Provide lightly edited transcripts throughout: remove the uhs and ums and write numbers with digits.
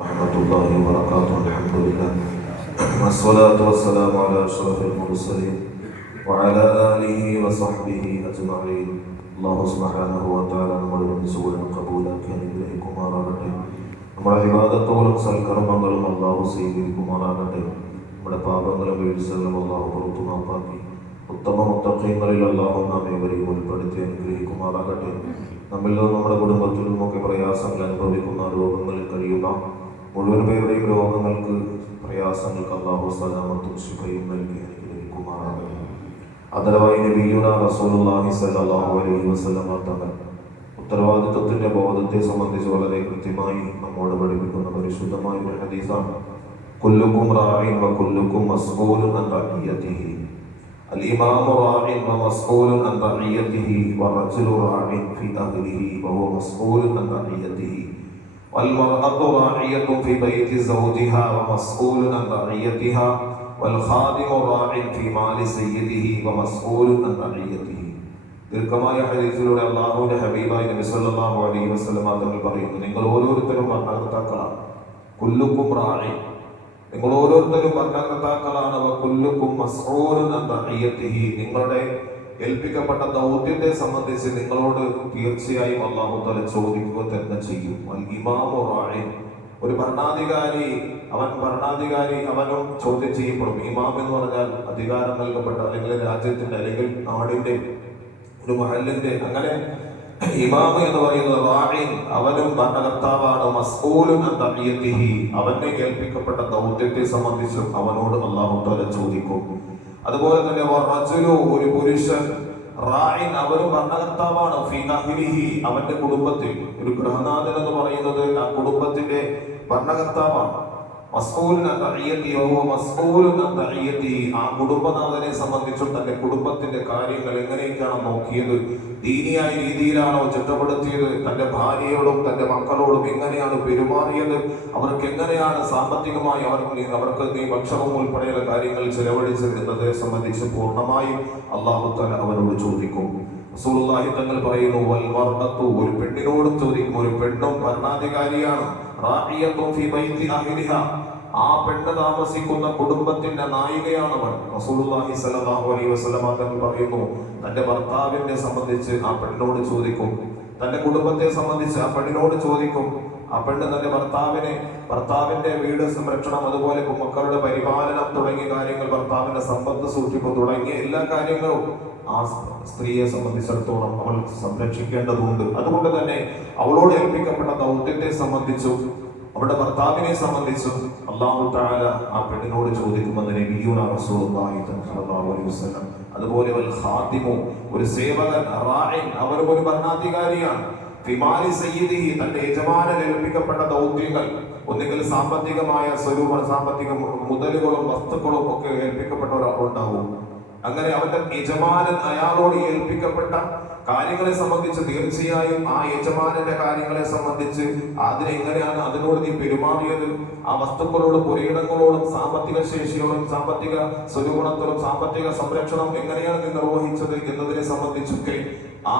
ورحمة الله وبركاته. الحمد لله والصلاة والسلام على أشرف المرسلين وعلى آله وصحبه أجمعين. الله سبحانه وتعالى നമ്മുടെ മനസ്സുകളെ കബൂലാക്കി അനുഗ്രഹിക്കുമാറാകട്ടെ. നമ്മുടെ ഇബാദത്തുകളും സൽക്കർമ്മങ്ങളും അല്ലാഹു സ്വീകരിക്കുമാറാകട്ടെ. നമ്മുടെ പാപങ്ങളും വീഴ്ചകളും അല്ലാഹു പുറത്തു മാപ്പാക്കി ഉത്തമ മുത്തഖീങ്ങളിൽ അല്ലാഹു നാം ഏവരെയും ഉൾപ്പെടുത്തി അനുഗ്രഹിക്കുമാറാകട്ടെ. നമ്മിൽ നിന്നും നമ്മുടെ കുടുംബത്തിൽ നിന്നൊക്കെ പ്രയാസങ്ങൾ അനുഭവിക്കുന്ന രോഗങ്ങളിൽ കഴിയുന്ന മുഴുവൻ പേരുടെയും രോഗങ്ങൾക്ക് പ്രയാസങ്ങൾക്ക് അല്ലാഹു സലാമത്തും ശിഫയും നൽകി അനുഗ്രഹിക്കുമാറാകട്ടെ. അതരവായി നബിയുനാ റസൂലുള്ളാഹി സ്വല്ലല്ലാഹു അലൈഹി വസല്ലം തങ്ങൾ ഉത്തരവാദിത്വത്തിന്റെ ബോധത്തെ സംബന്ധിച്ച് വളരെ കൃത്യമായി നമ്മോട് പഠിപ്പിക്കുന്ന പരിശുദ്ധമായ ഒരു ഹദീസാണ്. കുല്ലുക്കും റാഇൻ വ കുല്ലുക്കും മസ്ഊലുൻ അൻ റഇയതിഹി. الإمام راع ومسؤول عن رعيته والرجل راع في أهله وهو مسؤول عن رعيته والمرأة راعية في بيت زوجها ومسؤول عن رعيتها والخادم راع في مال سيده ومسؤول عن رعيته. ദീർഘമായ ഹദീസിലൂടെ അല്ലാഹുവിന്റെ ഹബീബായ നബി സല്ലല്ലാഹു അലൈഹി വസല്ലം തങ്ങൾ പറയുന്നു, നിങ്ങൾ ഓരോരുത്തരും ഭരണകർത്താക്കളാണ്. കുല്ലുക്കും റാഇൻ, നിങ്ങൾ ഓരോരുത്തരും ഭരണകർത്താക്കളാണ്. വകുല്ലുക്കും മസ്ഊലുൻ അൻ റഇയതിഹി, നിങ്ങളുടെ ഏൽപ്പിക്കപ്പെട്ട ദൗത്യത്തെ സംബന്ധിച്ച് നിങ്ങളോട് തീർച്ചയായും അല്ലാഹു തആല ചോദിക്കുക തന്നെ ചെയ്യും. വൽ ഇമാമു റാഇൻ, ഒരു ഭരണാധികാരി അവനും ചോദ്യം ചെയ്യപ്പെടും. ഇമാം എന്ന് പറഞ്ഞാൽ അധികാരം നൽകപ്പെട്ട അല്ലെങ്കിൽ രാജ്യത്തിന്റെ അല്ലെങ്കിൽ നാടിന്റെ ഒരു മഹല്ലിന്റെ, അങ്ങനെ ഇമാം എന്ന് പറയുന്നത് റാഇൻ, അവനും ഭരണകർത്താവാണ്. മസ്ഊലുൻ അൻ റഇയതിഹി, അവനെ ഏൽപ്പിക്കപ്പെട്ട ദൗത്യത്തെ സംബന്ധിച്ചും അവനോട് അല്ലാഹു തആല ചോദിക്കും. അതുപോലെ തന്നെ വറജുലു, ഒരു പുരുഷൻ, റാഇൻ, അവനും ഭരണകർത്താവാണ്. ഫീ അഹ്ലിഹി, അവന്റെ കുടുംബത്തിൽ. ഒരു ഗൃഹനാഥൻ എന്ന് പറയുന്നത് ആ കുടുംബത്തിന്റെ ഭരണകർത്താവാണ്. മസ്ഊലുൻ അൻ റഇയതിഹി വഹുവ മസ്ഊലുൻ അൻ റഇയതിഹി, ആ കുടുംബനാഥനെ സംബന്ധിച്ചും തന്റെ കുടുംബത്തിന്റെ കാര്യങ്ങൾ എങ്ങനെയൊക്കെയാണ് നോക്കിയത്, ദീനിയായ രീതിയിലാണോ ചിട്ടപ്പെടുത്തിയത്, തന്റെ ഭാര്യയോടും തന്റെ മക്കളോടും എങ്ങനെയാണ് പെരുമാറിയത്, അവർക്ക് എങ്ങനെയാണ് സാമ്പത്തികമായി അവർക്ക് നീ ഭക്ഷണം ഉൾപ്പെടെയുള്ള കാര്യങ്ങൾ ചെലവഴിച്ചത് എന്നതിനെ സംബന്ധിച്ച് പൂർണ്ണമായും അല്ലാഹു തആല അവരോട് ചോദിക്കും. റസൂലുള്ളാഹി തങ്ങൾ പറയുന്നു, വൽ മർഅത്തു, ഒരു പെണ്ണിനോടും ചോദിക്കും. ഒരു പെണ്ണും ഭരണാധികാരിയാണ്. റാഇയത്തുൻ ഫീ ബൈതി അഹ്ലിഹാ, ആ പെണ്ണ് താമസിക്കുന്ന കുടുംബത്തിന്റെ നായികയാണവൾ. റസൂലുള്ളാഹി സ്വല്ലല്ലാഹു അലൈഹി വസല്ലം തങ്ങൾ പറയുന്നു, തന്റെ ഭർത്താവിനെ സംബന്ധിച്ച് ആ പെണ്ണോട് ചോദിക്കും, തന്റെ കുടുംബത്തെ സംബന്ധിച്ച് ആ പെണ്ണിനോട് ചോദിക്കും. ആ പെണ്ണ് തന്റെ ഭർത്താവിന്റെ വീട് സംരക്ഷണം, അതുപോലെ മക്കളുടെ പരിപാലനം തുടങ്ങിയ കാര്യങ്ങൾ, ഭർത്താവിന്റെ സമ്പത്ത് സൂക്ഷിപ്പ് തുടങ്ങിയ എല്ലാ കാര്യങ്ങളും ആ സ്ത്രീയെ സംബന്ധിച്ചിടത്തോളം അവൾ സംരക്ഷിക്കേണ്ടതുണ്ട്. അതുകൊണ്ട് തന്നെ അവളോട് ഏൽപ്പിക്കപ്പെട്ട ദൗത്യത്തെ സംബന്ധിച്ചും അവളുടെ ഭർത്താവിനെ സംബന്ധിച്ചും അല്ലാഹു തആല ആ പെണ്ണിനോട് ചോദിക്കുമെന്ന് നബിയുനാ റസൂലുള്ളാഹി സ്വല്ലല്ലാഹു അലൈഹി വസല്ലം. അതുപോലെ വൽ ഖാദിമു, ഒരു സേവകൻ, റാഇൻ, അവനും ഒരു ഭരണാധികാരിയാണ്. ഫീ മാലി സയ്യിദിഹി, തന്റെ യജമാനൻ ഏൽപ്പിക്കപ്പെട്ട ദൗത്യങ്ങൾ, ഒന്നുകിൽ സാമ്പത്തികമായ സ്വരൂപം, സാമ്പത്തിക മുതലുകളും വസ്തുക്കളും ഒക്കെ ഏൽപ്പിക്കപ്പെട്ടവരുണ്ടാവും. അങ്ങനെ അവന്റെ യജമാനൻ അയാളോട് ഏൽപ്പിക്കപ്പെട്ട കാര്യങ്ങളെ സംബന്ധിച്ച് തീർച്ചയായും ആ യജമാനന്റെ കാര്യങ്ങളെ സംബന്ധിച്ച് അതിനെങ്ങനെയാണ് അതിനോട് നീ പെരുമാറിയത്, ആ വസ്തുക്കളോടും പുരയിടങ്ങളോടും സാമ്പത്തിക ശേഷിയോടും സാമ്പത്തിക സ്വരൂപണത്തോടും സാമ്പത്തിക സംരക്ഷണം എങ്ങനെയാണ് നീ നിർവഹിച്ചത് എന്നതിനെ സംബന്ധിച്ചൊക്കെ ആ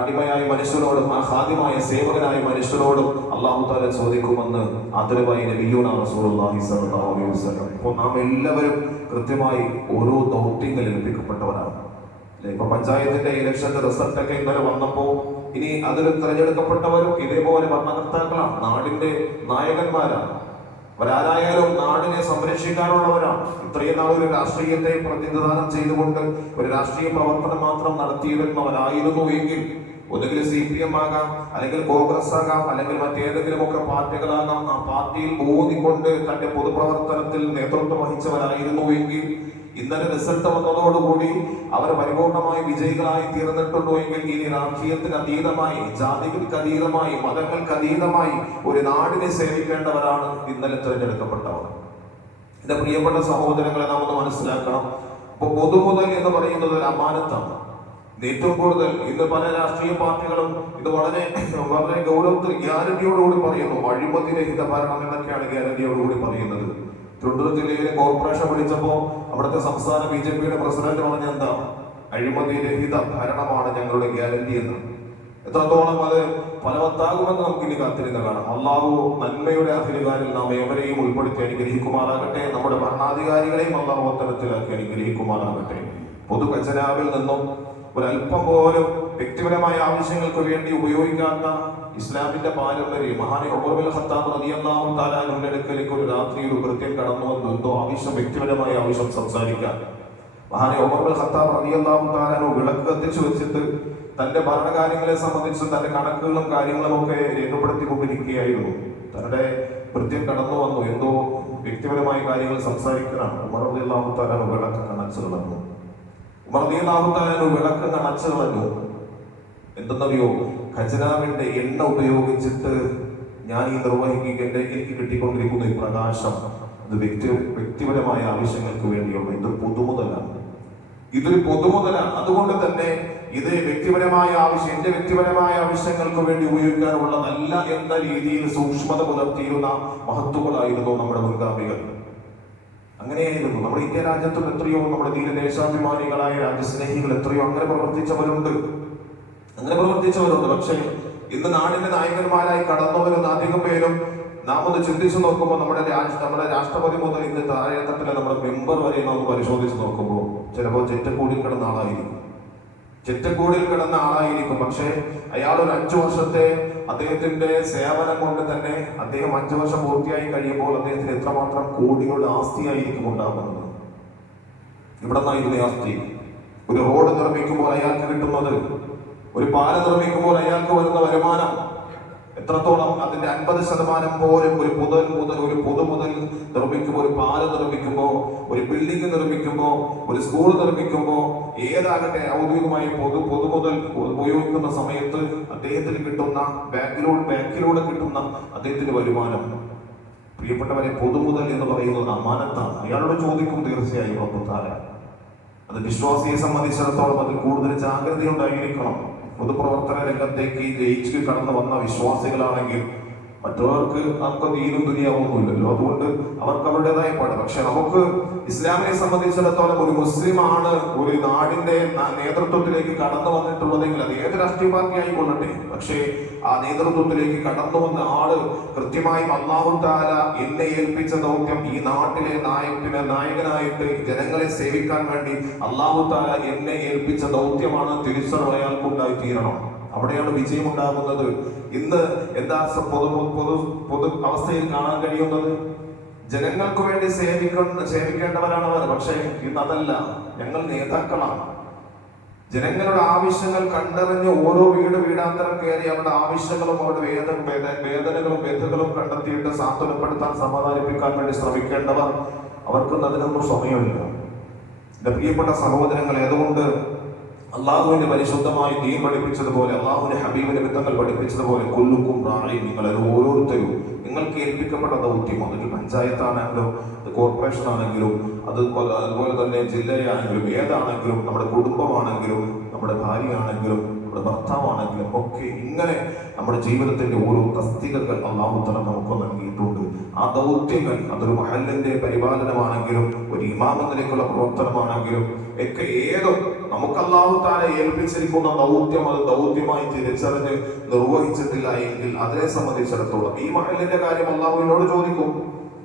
അടിമയായ മനുഷ്യനോടും ആ ഖാദിമായ സേവകനായ മനുഷ്യനോടും അല്ലാഹു തആല ചോദിക്കുമെന്ന് ആദരവായി നബിയുനാ റസൂലുള്ളാഹി സ്വല്ലല്ലാഹു അലൈഹി വസല്ലം. അപ്പോൾ നാം എല്ലാവരും കൃത്യമായി ഓരോ ദൗത്യങ്ങൾ ഏൽപ്പിക്കപ്പെട്ടവരാണ്. ഇപ്പൊ പഞ്ചായത്തിന്റെ ഇലക്ഷന്റെ റിസൾട്ട് ഒക്കെ ഇന്നലെ വന്നപ്പോ ഇനി അതിൽ തിരഞ്ഞെടുക്കപ്പെട്ടവരും ഇതേപോലെ ഭരണകർത്താക്കളാണ്, നാടിന്റെ നായകന്മാരാണ്. അവരാരായാലും നാടിനെ സംരക്ഷിക്കാനുള്ളവരാണ്. ഇത്രയും നാൾ ഒരു രാഷ്ട്രീയത്തെ പ്രതിനിധാനം ചെയ്തുകൊണ്ട് ഒരു രാഷ്ട്രീയ പ്രവർത്തനം മാത്രം നടത്തിയിരുന്നവരായിരുന്നു എങ്കിൽ ഒന്നുകിൽ CPM ആകാം, അല്ലെങ്കിൽ കോൺഗ്രസ് ആകാം, അല്ലെങ്കിൽ മറ്റേതെങ്കിലും ഒക്കെ പാർട്ടികളാകാം. ആ പാർട്ടിയിൽ ഊന്നിക്കൊണ്ട് തന്റെ പൊതുപ്രവർത്തനത്തിൽ നേതൃത്വം വഹിച്ചവരായിരുന്നു എങ്കിൽ ഇന്നലെ റിസൾട്ട് വന്നതോടുകൂടി അവർ പരിപൂർണമായി വിജയികളായി തീർന്നിട്ടുണ്ടോ എങ്കിൽ ഇനി രാഷ്ട്രീയത്തിന് അതീതമായി, ജാതികൾക്ക് അതീതമായി, മതങ്ങൾക്ക് അതീതമായി ഒരു നാടിനെ സേവിക്കേണ്ടവരാണ് ഇന്നലെ തിരഞ്ഞെടുക്കപ്പെട്ടവർ. എന്റെ പ്രിയപ്പെട്ട സഹോദരങ്ങളെ, നാം ഒന്ന് മനസ്സിലാക്കണം. അപ്പൊ പൊതുമുതൽ എന്ന് പറയുന്നത് ഒരു അമാനത്താണ്. ഏറ്റവും കൂടുതൽ ഇന്ന് പല രാഷ്ട്രീയ പാർട്ടികളും ഇത് വളരെ വളരെ ഗൗരവത്തിൽ ഗ്യാരണ്ടിയോടുകൂടി പറയുന്നു. അഴിമതിരഹിത ഭരണം എന്നൊക്കെയാണ് ഗ്യാരണ്ടിയോടുകൂടി പറയുന്നത്. തിരുവനന്തപുരം ജില്ലയിലെ കോർപ്പറേഷൻ വിളിച്ചപ്പോ അവിടുത്തെ സംസ്ഥാന BJPയുടെ പ്രസിഡന്റ് പറഞ്ഞ എന്താ, അഴിമതിരഹിത ഭരണമാണ് ഞങ്ങളുടെ ഗ്യാരണ്ടി എന്ന്. എത്രത്തോളം അത് ഫലവത്താകുമെന്ന് നമുക്ക് ഇനി കാത്തിരുന്ന് കാണാം. അള്ളാഹു നന്മയുടെ അധികാരിൽ നാം ഏവരെയും ഉൾപ്പെടുത്തി അനുഗ്രഹിക്കുമാറാകട്ടെ. നമ്മുടെ ഭരണാധികാരികളെയും അള്ളാഹു അത്തരത്തിലാക്കി അനുഗ്രഹിക്കുമാറാകട്ടെ. പൊതു ഖജനാവിൽ നിന്നും ഒരല്പം പോലും വ്യക്തിപരമായ ആവശ്യങ്ങൾക്ക് വേണ്ടി ഉപയോഗിക്കാത്ത ഇസ്ലാമിന്റെ പാരമ്പര്യം മഹാനായ ഉമർ ഇബ്നുൽ ഖത്താബ് റളിയല്ലാഹു തആല അൻഹുവിന്റെ അടുക്കലേക്ക് ഒരു രാത്രി ഒരു കൃത്യം കടന്നു വന്നു. എന്തോ ആവശ്യം, വ്യക്തിപരമായ ആവശ്യം സംസാരിക്കാൻ. മഹാനായ ഉമർ ഇബ്നുൽ ഖത്താബ് റളിയല്ലാഹു തആല അൻഹു വിളക്ക് കത്തിച്ചു വെച്ചിട്ട് തന്റെ ഭരണകാര്യങ്ങളെ സംബന്ധിച്ച് തന്റെ കണക്കുകളും കാര്യങ്ങളും ഒക്കെ രേഖപ്പെടുത്തിക്കൊണ്ടിരിക്കുകയായിരുന്നു. തന്റെ കൃത്യം കടന്നു വന്നു. എന്തോ വ്യക്തിപരമായ കാര്യങ്ങൾ സംസാരിക്കാനാണ്. ഉമർ റളിയല്ലാഹു തആല അൻഹു വിളക്ക് അണച്ചു കളഞ്ഞു. ഉമർ റളിയല്ലാഹു തആല അൻഹു വിളക്ക് അണച്ചു കളഞ്ഞു. എന്തെന്നറിയോ? ഖജനാവിന്റെ എണ്ണ ഉപയോഗിച്ചിട്ട് ഞാൻ ഈ നിർവഹിക്കേണ്ട എനിക്ക് കിട്ടിക്കൊണ്ടിരിക്കുന്ന ഈ പ്രകാശം അത് വ്യക്തിപരമായ ആവശ്യങ്ങൾക്ക് വേണ്ടിയുള്ള ഇതൊരു പൊതുമുതലാണ്. ഇതൊരു പൊതുമുതലാണ്. അതുകൊണ്ട് തന്നെ ഇത് വ്യക്തിപരമായ ആവശ്യം, എന്റെ വ്യക്തിപരമായ ആവശ്യങ്ങൾക്ക് വേണ്ടി ഉപയോഗിക്കാനുള്ളതല്ല എന്ന രീതിയിൽ സൂക്ഷ്മത പുലർത്തിയിരുന്ന മഹത്തുക്കളായിരുന്നു നമ്മുടെ മുൻഗാമികൾ. അങ്ങനെയായിരുന്നു. നമ്മുടെ ഇന്ത്യ രാജ്യത്തും എത്രയോ നമ്മുടെ ദേശാഭിമാനികളായ രാജ്യസ്നേഹികൾ എത്രയോ അങ്ങനെ പ്രവർത്തിച്ചവരുണ്ട്. പക്ഷേ ഇന്ന് നാടിന്റെ നായകന്മാരായി കടന്നു വരുന്ന അധികം പേരും നാം ഒന്ന് ചിന്തിച്ചു നോക്കുമ്പോൾ നമ്മുടെ രാഷ്ട്രപതി മുതൽ ഇന്ന് താഴെത്തട്ടിലെ നമ്മുടെ മെമ്പർ വരെ നാം പരിശോധിച്ച് നോക്കുമ്പോൾ ചിലപ്പോൾ ചെറ്റക്കൂടിൽ കിടന്ന ആളായിരിക്കും. പക്ഷേ അയാൾ ഒരു 5 വർഷത്തെ അദ്ദേഹത്തിന്റെ സേവനം കൊണ്ട് തന്നെ അദ്ദേഹം 5 വർഷം പൂർത്തിയായി കഴിയുമ്പോൾ അദ്ദേഹത്തിന് എത്രമാത്രം കോടികളുടെ ആസ്തിയായിരിക്കും ഉണ്ടാകുന്നത്. ഇവിടെ നിന്നായിരുന്നു ആസ്തി. ഒരു റോഡ് നിർമ്മിക്കുമ്പോൾ അയാൾക്ക് കിട്ടുന്നത്, ഒരു പാലം നിർമ്മിക്കുമ്പോൾ അയാൾക്ക് വരുന്ന വരുമാനം എത്രത്തോളം, അതിന്റെ 50% പോലും ഒരു പൊതുമുതൽ നിർമ്മിക്കുമ്പോൾ, ഒരു പാലം നിർമ്മിക്കുമ്പോൾ, ഒരു ബിൽഡിംഗ് നിർമ്മിക്കുമ്പോൾ, ഒരു സ്കൂൾ നിർമ്മിക്കുമ്പോൾ, ഏതാകട്ടെ ഔദ്യോഗികമായി പൊതുമുതൽ ഉപയോഗിക്കുന്ന സമയത്ത് അദ്ദേഹത്തിന് കിട്ടുന്ന ബാക്കിലൂടെ കിട്ടുന്ന അദ്ദേഹത്തിന് വരുമാനം. പ്രിയപ്പെട്ടവരെ, പൊതുമുതൽ എന്ന് പറയുന്നത് അമാനത്താണ്. അയാളോട് ചോദിക്കും തീർച്ചയായും റബ്ബ് തആല. അത് വിശ്വാസിയെ സംബന്ധിച്ചിടത്തോളം അതിൽ കൂടുതൽ ജാഗ്രത ഉണ്ടായിരിക്കണം. പൊതുപ്രവർത്തന രംഗത്തേക്ക് ജയിച്ച് കടന്നു വന്ന വിശ്വാസികളാണെങ്കിൽ മറ്റുള്ളവർക്ക് നമുക്ക് ദീനും ദുനിയാവൊന്നുമില്ലല്ലോ, അതുകൊണ്ട് അവർക്ക് അവരുടേതായ പാട്. പക്ഷെ നമുക്ക് ഇസ്ലാമിനെ സംബന്ധിച്ചിടത്തോളം ഒരു മുസ്ലിമാണ് ഒരു നാടിന്റെ നേതൃത്വത്തിലേക്ക് കടന്നു വന്നിട്ടുള്ളതെങ്കിൽ അത് ഏത് രാഷ്ട്രീയ പാർട്ടി ആയിക്കൊള്ളട്ടെ, പക്ഷേ ആ നേതൃത്വത്തിലേക്ക് കടന്നു വന്ന ആള് കൃത്യമായും അല്ലാഹു തആല എന്നെ ഏൽപ്പിച്ച ദൗത്യം, ഈ നാട്ടിലെ നായകനായിട്ട് ജനങ്ങളെ സേവിക്കാൻ വേണ്ടി അല്ലാഹു തആല എന്നെ ഏൽപ്പിച്ച ദൗത്യമാണ് തിരിച്ചറിവ് അയാൾക്കുണ്ടായി തീരണം. അവിടെയാണ് വിജയം ഉണ്ടാകുന്നത്. ഇന്ന് എന്താ പൊതു അവസ്ഥയിൽ കാണാൻ കഴിയുന്നത്? ജനങ്ങൾക്ക് വേണ്ടി സേവിക്കേണ്ടവരാണ് അവർ. പക്ഷേ ഇന്ന് അതല്ല. ഞങ്ങൾ നേതാക്കളാണ്. ജനങ്ങളുടെ ആവശ്യങ്ങൾ കണ്ടറിഞ്ഞ് ഓരോ വീടാന്തരം കയറി അവരുടെ ആവശ്യങ്ങളും അവരുടെ വേദനകളും വ്യഥകളും കണ്ടെത്തിയിട്ട് സാന്ത്വനപ്പെടുത്താൻ, സമാധാനിപ്പിക്കാൻ വേണ്ടി ശ്രമിക്കേണ്ടവർ. അവർക്കൊന്നും അതിനൊന്നും സമയമില്ല. എന്റെ പ്രിയപ്പെട്ട സഹോദരങ്ങളെ, അതുകൊണ്ട് അള്ളാഹുവിന്റെ പരിശുദ്ധമായി ദീൻ പഠിപ്പിച്ചതുപോലെ, അള്ളാഹുവിന്റെ ഹബീബിന്റെ വിത്തങ്ങൾ പഠിപ്പിച്ചതുപോലെ, കുല്ലുക്കും റാഈൻ, നിങ്ങൾ ഓരോരുത്തരും നിങ്ങൾക്ക് ഏൽപ്പിക്കപ്പെട്ട ദൗത്യം, അതൊരു പഞ്ചായത്താണെങ്കിലും കോർപ്പറേഷൻ ആണെങ്കിലും അതുപോലെ തന്നെ ജില്ലയാണെങ്കിലും ഏതാണെങ്കിലും നമ്മുടെ കുടുംബമാണെങ്കിലും നമ്മുടെ ഭാര്യയാണെങ്കിലും നമ്മുടെ ഭർത്താവാണെങ്കിലും ഒക്കെ ഇങ്ങനെ നമ്മുടെ ജീവിതത്തിന്റെ ഓരോ തസ്തികകൾ അല്ലാഹു തആല നമുക്ക് നൽകിയിട്ടുണ്ട്. ആ ദൗത്യങ്ങൾ അതൊരു മഹല്ലിന്റെ പരിപാലനമാണെങ്കിലും ഒരു ഇമാം എന്ന നിലയ്ക്കുള്ള പ്രവർത്തനമാണെങ്കിലും ഒക്കെ ഏതും നമുക്ക് അല്ലാഹു തആല ഏൽപ്പിച്ചിരിക്കുന്ന ദൗത്യം അത് ദൗത്യമായി തിരിച്ചറിഞ്ഞ് നിർവഹിച്ചിട്ടില്ല എങ്കിൽ അതിനെ സംബന്ധിച്ചിടത്തോളം ഈ മഹല്ലിന്റെ കാര്യം അല്ലാഹുവിനോട് ചോദിക്കും.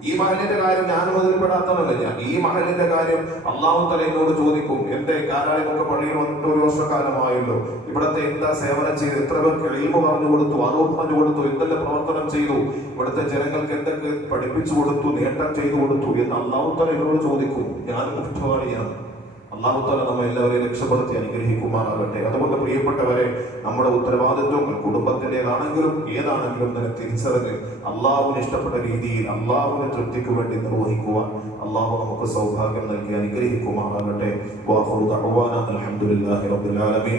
ഈ മഹലിന്റെ കാര്യം ഞാനും അതിൽപ്പെടാത്തവനല്ല. ഈ മഹലിന്റെ കാര്യം അല്ലാഹു തആല എന്നോട് ചോദിക്കും. എന്റെ കാരാളിമൊക്കെ പള്ളിയിൽ വന്നിട്ട് 1 വർഷക്കാലമായല്ലോ, ഇവിടത്തെ എന്താ സേവനം ചെയ്ത്, എത്ര പേർക്ക് ഇൽമു പറഞ്ഞു കൊടുത്തു, അറിവ് പറഞ്ഞു കൊടുത്തു, എന്തെല്ലാം പ്രവർത്തനം ചെയ്തു, ഇവിടുത്തെ ജനങ്ങൾക്ക് എന്തൊക്കെ പഠിപ്പിച്ചു കൊടുത്തു, നേട്ടം ചെയ്തു കൊടുത്തു എന്ന് അല്ലാഹു തആല എന്നോട് ചോദിക്കും. ഞാനും കുറ്റവാളിയാണ്. അല്ലാഹു തആല നമ്മെ എല്ലാവരെയും രക്ഷപ്പെടുത്തി അനുഗ്രഹിക്കുമാറാകട്ടെ. അതുകൊണ്ട് പ്രിയപ്പെട്ടവരെ, നമ്മുടെ ഉത്തരവാദിത്വങ്ങൾ കുടുംബത്തിൻ്റെതാണെങ്കിലും ഏതാണെങ്കിലും തന്നെ തിരിച്ചറിഞ്ഞ് അല്ലാഹുവിന് ഇഷ്ടപ്പെട്ട രീതിയിൽ അല്ലാഹുവിന്റെ തൃപ്തിക്ക് വേണ്ടി നിർവഹിക്കുവാൻ അല്ലാഹു നമുക്ക് സൗഭാഗ്യം നൽകി അനുഗ്രഹിക്കുമാറാകട്ടെ. വആഖിറു ദഅ്വാനാ അൽഹംദുലില്ലാഹി റബ്ബിൽ ആലമീൻ.